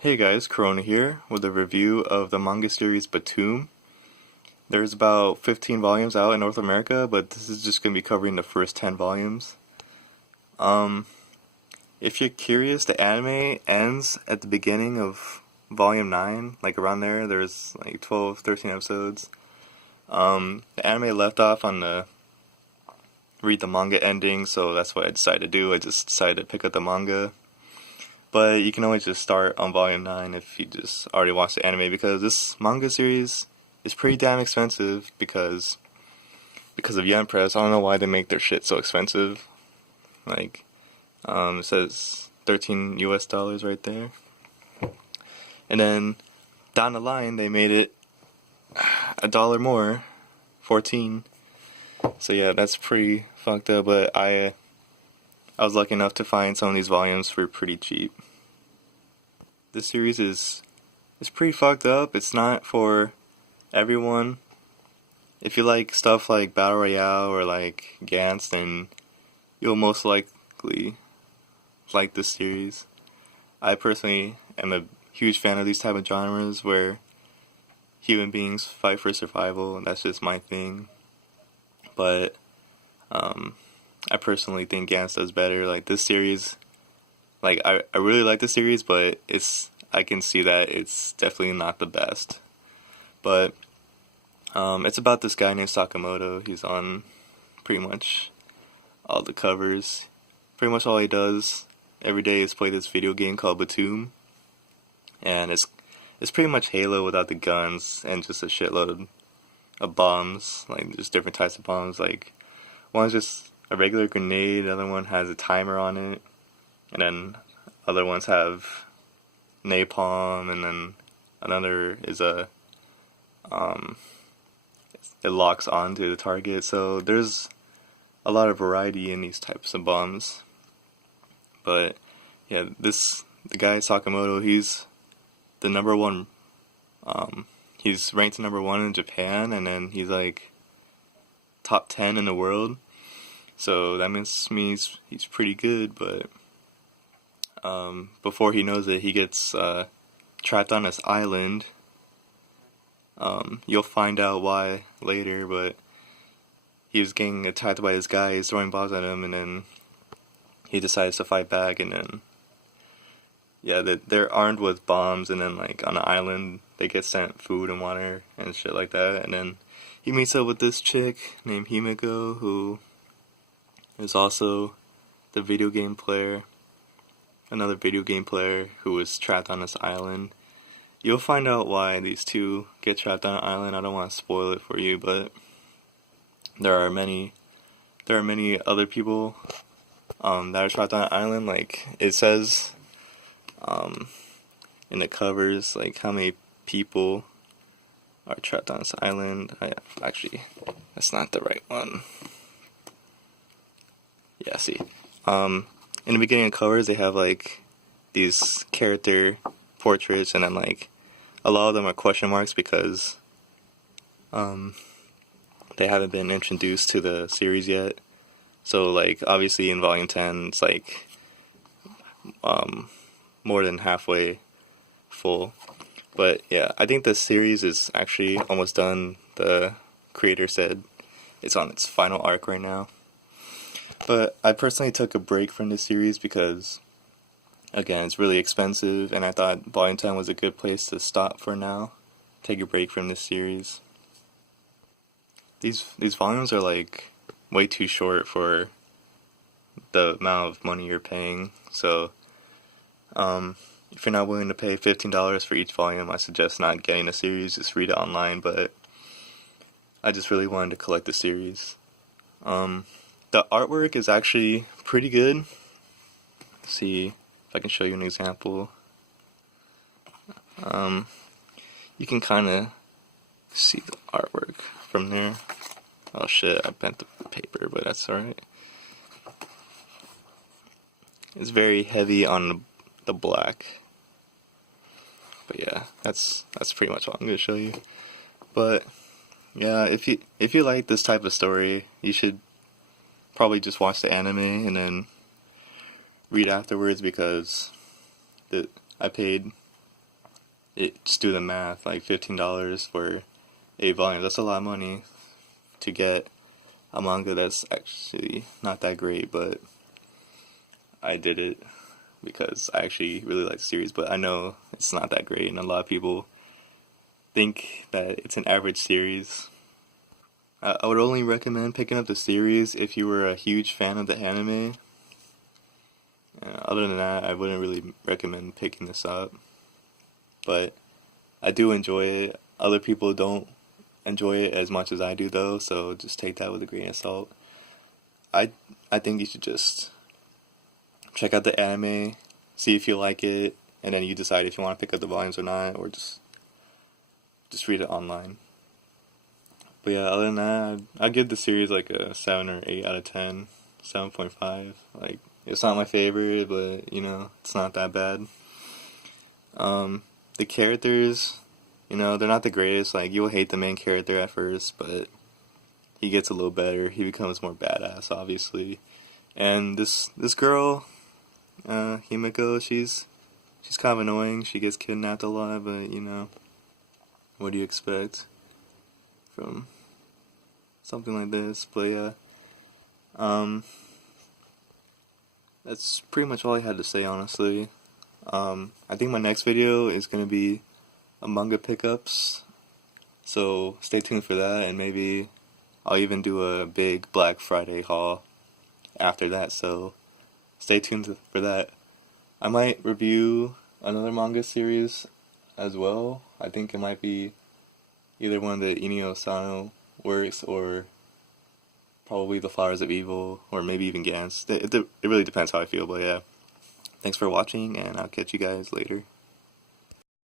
Hey guys, Corona here with a review of the manga series Btooom. There's about 15 volumes out in North America, but this is just going to be covering the first 10 volumes. Um, if you're curious, the anime ends at the beginning of volume 9, like around there. There's like 12, 13 episodes. The anime left off on the read the manga ending, so that's what I decided to do. I just decided to pick up the manga. But you can always just start on volume 9 if you just already watched the anime, because this manga series is pretty damn expensive because of Yen Press. I don't know why they make their shit so expensive. Like, it says 13 US dollars right there. And then down the line they made it a dollar more, 14. So yeah, that's pretty fucked up, but I was lucky enough to find some of these volumes for pretty cheap. This series is pretty fucked up. It's not for everyone. If you like stuff like Battle Royale or like Gantz, then you'll most likely like this series. I personally am a huge fan of these type of genres where human beings fight for survival, and that's just my thing. But I personally think Gantz does better. Like this series, like I really like the series, but I can see that it's definitely not the best. But it's about this guy named Sakamoto. He's on pretty much all the covers. Pretty much all he does every day is play this video game called Btooom, and it's pretty much Halo without the guns and just a shitload of bombs, like just different types of bombs. Like one's just a regular grenade, the other one has a timer on it, and then other ones have napalm, and then another is it locks onto the target. So there's a lot of variety in these types of bombs. But yeah, the guy Sakamoto, he's the number one. He's ranked number 1 in Japan, and then he's like top 10 in the world. So that means he's pretty good. But before he knows it, he gets trapped on this island. You'll find out why later, but he was getting attacked by this guy. He's throwing bombs at him, and then he decides to fight back, and then yeah, they're armed with bombs, and then like on the island they get sent food and water and shit like that, and then he meets up with this chick named Himiko, who is also the video game player, another video game player who was trapped on this island. You'll find out why these two get trapped on an island. I don't want to spoil it for you, but there are many other people that are trapped on an island. Like it says in the covers, like how many people are trapped on this island. Actually, that's not the right one. Yeah, see. In the beginning of covers, they have like these character portraits, and then like a lot of them are question marks because they haven't been introduced to the series yet. So like obviously in volume 10, it's like more than halfway full. But yeah, I think the series is actually almost done. The creator said it's on its final arc right now. But I personally took a break from this series because, again, it's really expensive, and I thought volume 10 was a good place to stop for now. Take a break from this series. These volumes are like way too short for the amount of money you're paying. So if you're not willing to pay $15 for each volume, I suggest not getting the series. Just read it online. But I just really wanted to collect the series. The artwork is actually pretty good. Let's see if I can show you an example. You can kind of see the artwork from there. Oh shit, I bent the paper, but that's alright. It's very heavy on the black. But yeah, that's pretty much all I'm gonna show you. But yeah, if you like this type of story, you should probably just watch the anime and then read afterwards, because I paid just do the math, like $15 for 8 volumes. That's a lot of money to get a manga that's actually not that great, but I did it because I actually really like the series, but I know it's not that great, and a lot of people think that it's an average series. I would only recommend picking up the series if you were a huge fan of the anime. Other than that, I wouldn't really recommend picking this up. But I do enjoy it. Other people don't enjoy it as much as I do, though, so just take that with a grain of salt. I I think you should just check out the anime, see if you like it, and then you decide if you want to pick up the volumes or not, or just read it online. But yeah, other than that, I'd give the series like a 7 or 8 out of 10, 7.5. Like, it's not my favorite, but it's not that bad. The characters, they're not the greatest. Like, you'll hate the main character at first, but he gets a little better. He becomes more badass, obviously. And this girl, Himiko, she's kind of annoying. She gets kidnapped a lot, but what do you expect from something like this? But yeah, that's pretty much all I had to say, honestly. I think my next video is gonna be a manga pickups, so stay tuned for that, and maybe I'll even do a big Black Friday haul after that, so stay tuned for that. I might review another manga series as well. I think it might be either one of the Inio Sano works, or probably The Flowers of Evil, or maybe even Gans. It really depends how I feel, but yeah. Thanks for watching, and I'll catch you guys later.